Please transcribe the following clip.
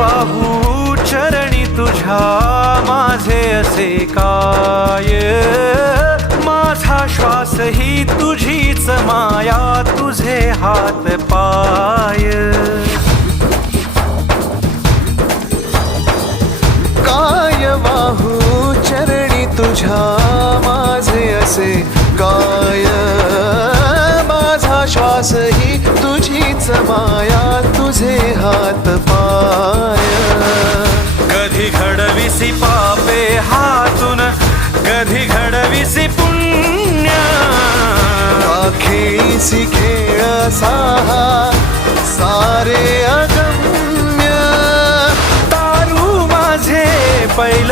वाहू चरणी तुझ्या माझे असे काय, माझा श्वास ही तुझीच माया, तुझे हात पाय. काय वाहू चरणी तुझ्या माझे असे काय, माझा श्वास ही तुझीच माया, तुझे हात पाय. कधी घडविसी पापे हातून, कधी घडविसी पुण्य, खेळीसी खेळ साहा सारे अगम्य. तारू माझे पैल